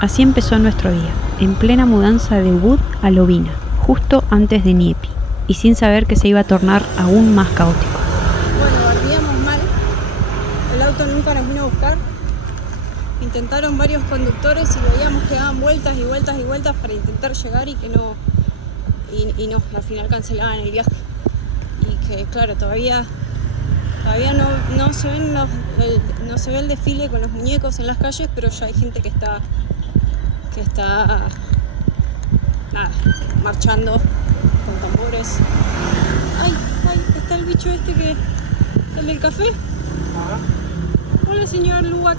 Así empezó nuestro día, en plena mudanza de Ubud a Lovina, justo antes de Niepi, y sin saber que se iba a tornar aún más caótico. Bueno, partíamos mal, el auto nunca nos vino a buscar, intentaron varios conductores y veíamos que daban vueltas y vueltas y vueltas para intentar llegar y que no, al final cancelaban el viaje. Y que claro, todavía no se ven no se ve el desfile con los muñecos en las calles, pero ya hay gente que está marchando con tambores. Ay, está el bicho el del café. Hola, señor Luwak.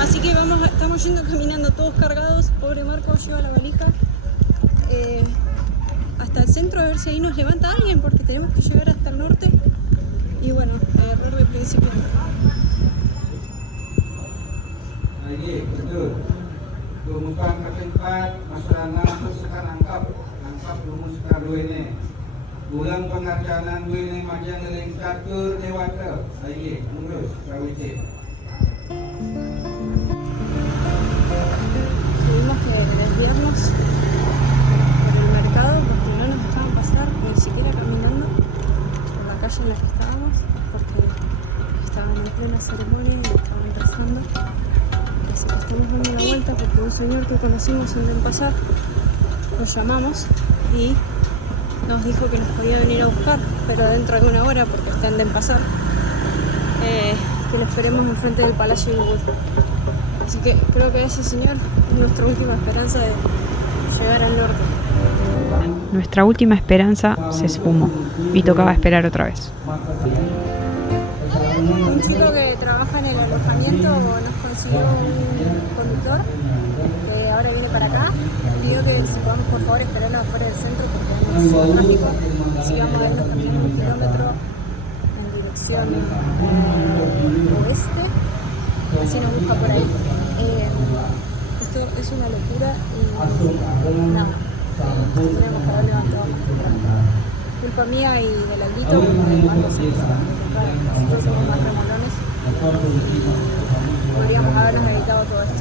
Así que estamos yendo caminando todos cargados. Pobre Marco lleva la valija hasta el centro, a ver si ahí nos levanta alguien, porque tenemos que llegar hasta el norte. Y bueno, error de principio. Betul. Kemudian ke tempat masyarakat sekarang angkap rumus dua ini. Ulang pengajaran dua ini majan dari catur dewata. Lagi urus kawin. Tuvimos que desviarnos por el mercado porque no nos dejaban pasar ni siquiera caminando por la calle en la que estábamos, porque estaban en plena ceremonia y estaban rezando. Así que estamos dando la vuelta porque un señor que conocimos en Denpasar lo llamamos y nos dijo que nos podía venir a buscar, pero dentro de una hora porque está en Denpasar, que lo esperemos enfrente del Palacio de Ubud. Así que creo que ese señor es nuestra última esperanza de llegar al norte. Nuestra última esperanza se esfumó y tocaba esperar otra vez. Un chico que trabaja en el alojamiento nos consiguió un conductor que ahora viene para acá. Pidió que si podamos por favor esperarlo afuera del centro porque hay mucho tráfico. Así vamos a irnos caminando 1 kilómetro en dirección oeste. Así nos busca por ahí. Esto es una locura y nada, tenemos que haber levantado más temprano. Culpa mía y del Aldito, porque Marco se hizo nosotros somos más remolones. Podríamos habernos dedicado todo esto.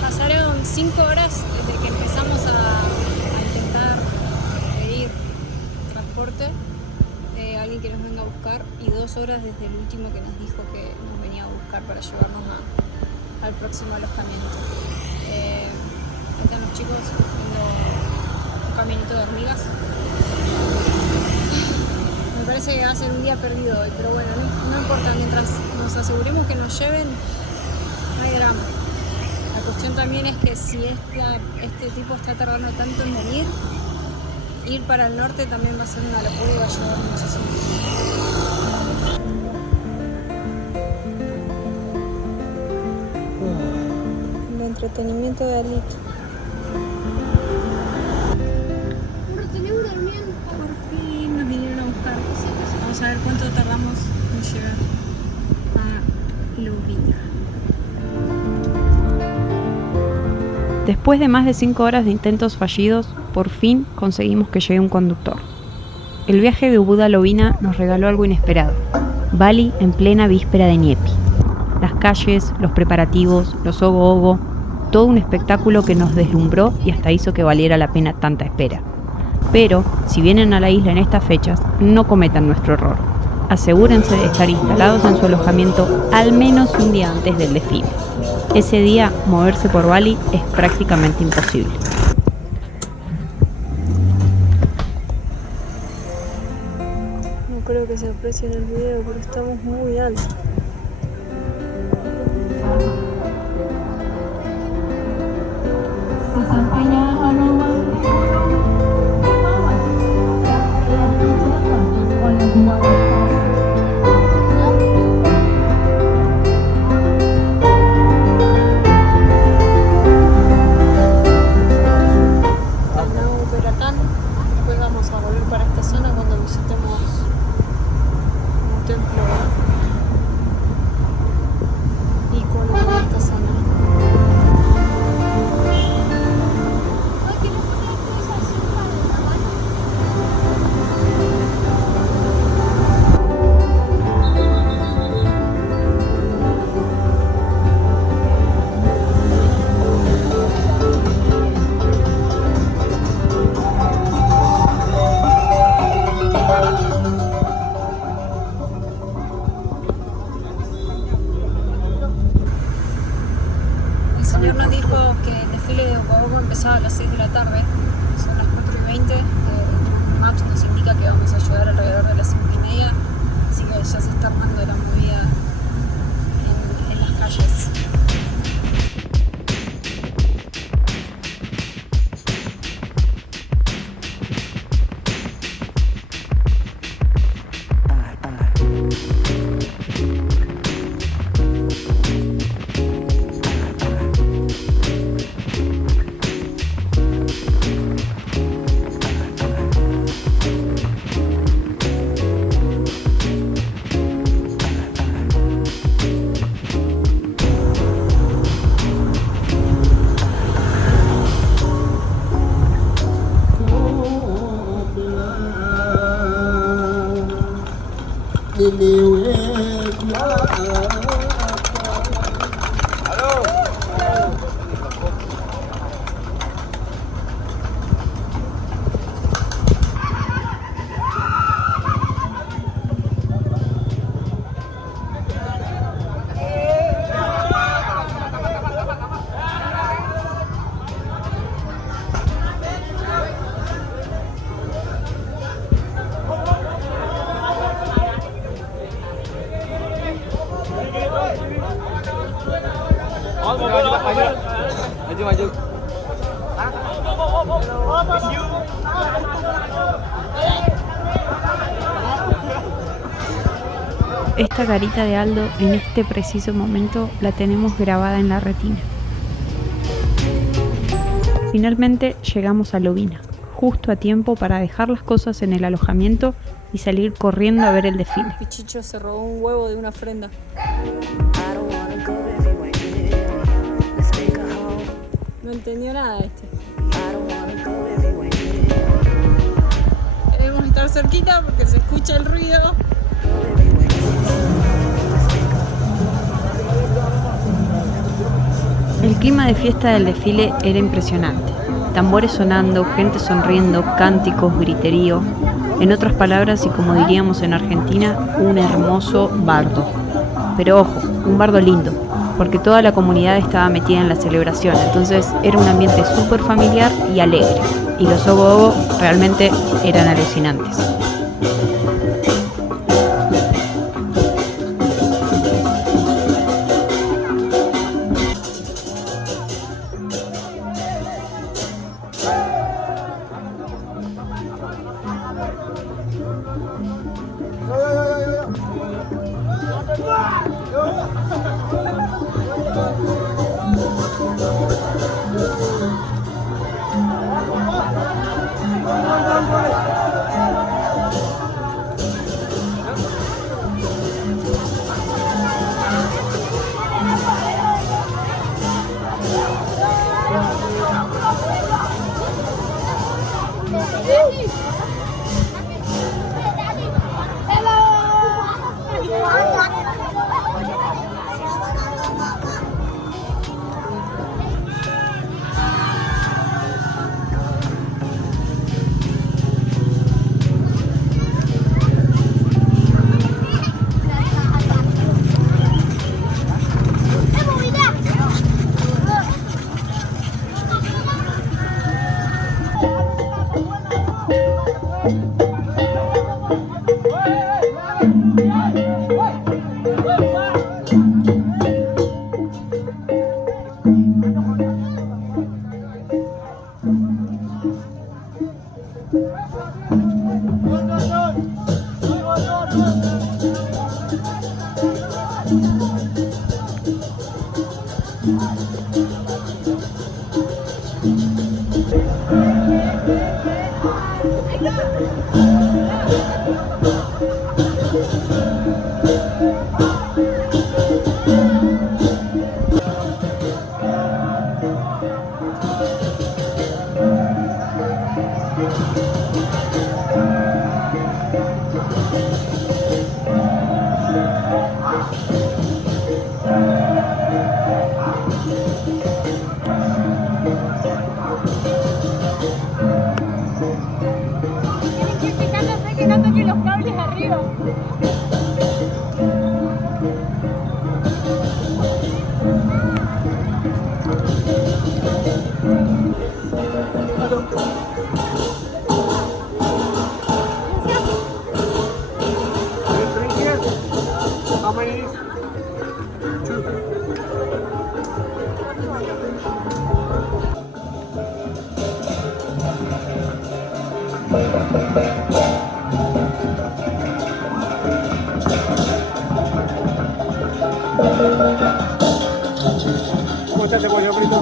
Pasaron 5 horas desde que empezamos a intentar pedir transporte, alguien que nos venga a buscar, y 2 horas desde el último que nos dijo que nos venía a buscar para llevarnos al próximo alojamiento. Ahí están los chicos haciendo un caminito de hormigas. Me parece que va a ser un día perdido hoy, pero bueno, no importa, mientras nos aseguremos que nos lleven, no hay drama. La cuestión también es que si este tipo está tardando tanto en venir, ir para el norte también va a ser una locura y va a llevar muchísimo. El entretenimiento de Alito. Por fin nos vinieron a buscar. Vamos a ver cuánto tardamos en llegar a Lovina. Después de más de 5 horas de intentos fallidos, por fin conseguimos que llegue un conductor. El viaje de Ubud a Lovina nos regaló algo inesperado. Bali en plena víspera de Niepi. Las calles, los preparativos, los ogo-ogo, todo un espectáculo que nos deslumbró y hasta hizo que valiera la pena tanta espera. Pero, si vienen a la isla en estas fechas, no cometan nuestro error. Asegúrense de estar instalados en su alojamiento al menos un día antes del desfile. Ese día, moverse por Bali es prácticamente imposible. No creo que se aprecie en el video, pero estamos muy altos. Después vamos a volver para esta zona cuando visitemos templo ícono de esta zona. El señor nos dijo que el desfile de Ocoboco empezaba a las 6 de la tarde, son las 4:20. Maps nos indica que vamos a llegar alrededor de las 5:30, así que ya se está armando la movida en las calles. Maju. Esta carita de Aldo en este preciso momento la tenemos grabada en la retina. Finalmente llegamos a Lovina, justo a tiempo para dejar las cosas en el alojamiento y salir corriendo a ver el desfile. Pichicho se robó un huevo de una ofrenda. No entendió nada este. Debemos estar cerquita porque se escucha el ruido. El clima de fiesta del desfile era impresionante. Tambores sonando, gente sonriendo, cánticos, griterío. En otras palabras, y como diríamos en Argentina, un hermoso bardo. Pero ojo, un bardo lindo, porque toda la comunidad estaba metida en la celebración, entonces era un ambiente súper familiar y alegre. Y los ogogo realmente eran alucinantes. Que no toque los cables arriba. How many is? Two. ¿Cómo está ese pollo frito?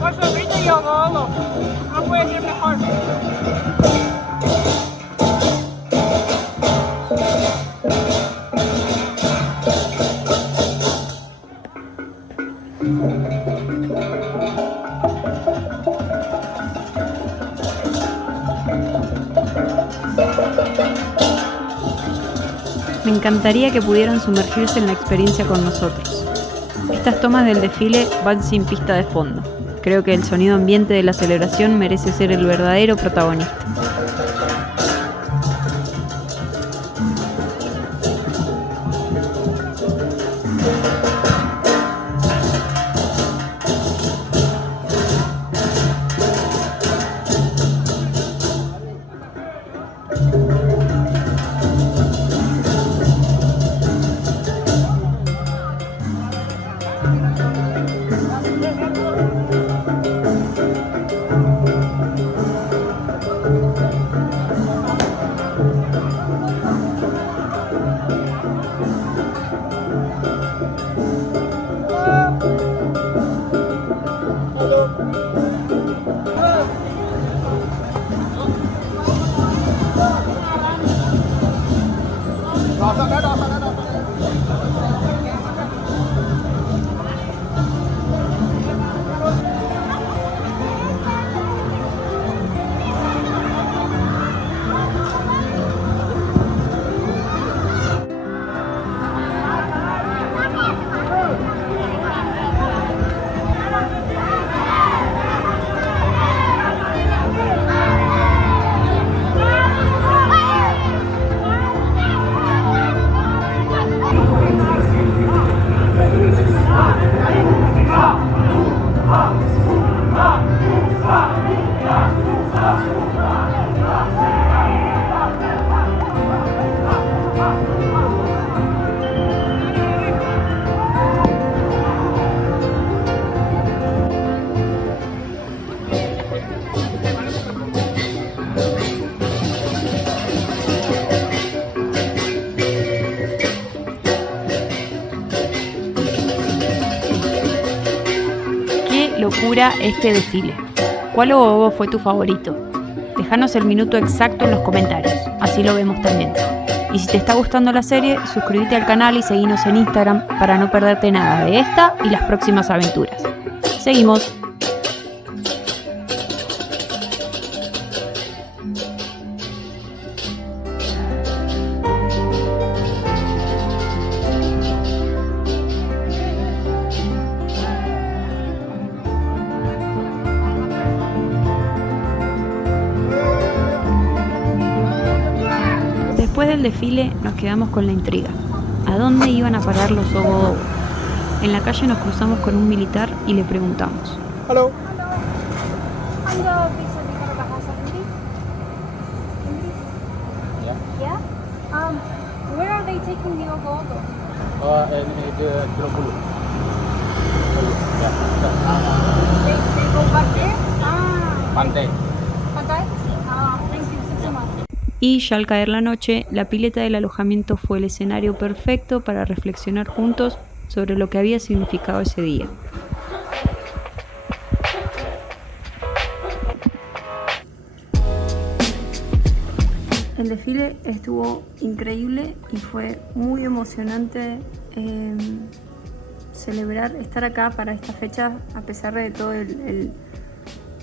Pollo frito y ahogado. No puede ser mejor. Me encantaría que pudieran sumergirse en la experiencia con nosotros. Estas tomas del desfile van sin pista de fondo. Creo que el sonido ambiente de la celebración merece ser el verdadero protagonista. Locura este desfile. ¿Cuál ogogo fue tu favorito? Déjanos el minuto exacto en los comentarios, así lo vemos también. Y si te está gustando la serie, suscríbete al canal y seguinos en Instagram para no perderte nada de esta y las próximas aventuras. Seguimos. Después del desfile nos quedamos con la intriga. ¿A dónde iban a parar los ogogo? En la calle nos cruzamos con un militar y le preguntamos. Hello. Anda bisa bicara bahasa Inggris? Yeah. Yeah? Where are they taking the ogogo? Ini dia 30. Ya. They go back there? Pantai. Pantai? Thank you so much. Y ya al caer la noche, la pileta del alojamiento fue el escenario perfecto para reflexionar juntos sobre lo que había significado ese día. El desfile estuvo increíble y fue muy emocionante celebrar, estar acá para esta fecha, a pesar de todo el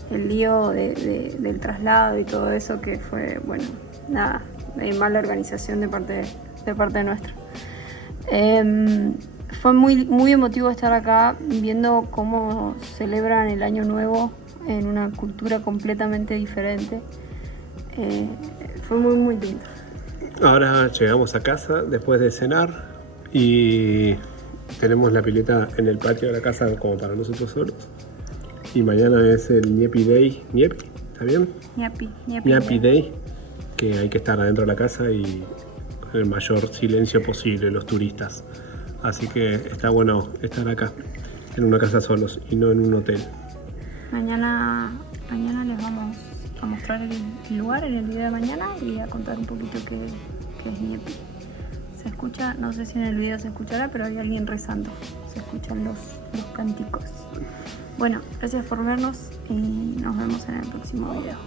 lío del traslado y todo eso, que fue, bueno, nada, de mala organización de parte nuestra. Fue muy emotivo estar acá viendo cómo celebran el Año Nuevo en una cultura completamente diferente. Fue muy lindo. Ahora llegamos a casa después de cenar y tenemos la pileta en el patio de la casa como para nosotros solos. Y mañana es el Ñepi Day. ¿Ñepi? ¿Está bien? Ñepi Day, que hay que estar adentro de la casa y con el mayor silencio posible, los turistas. Así que está bueno estar acá, en una casa solos y no en un hotel. Mañana les vamos a mostrar el lugar en el video de mañana y a contar un poquito qué es Ñepi. Se escucha, no sé si en el video se escuchará, pero hay alguien rezando. Se escuchan los cánticos. Bueno, gracias por vernos y nos vemos en el próximo video.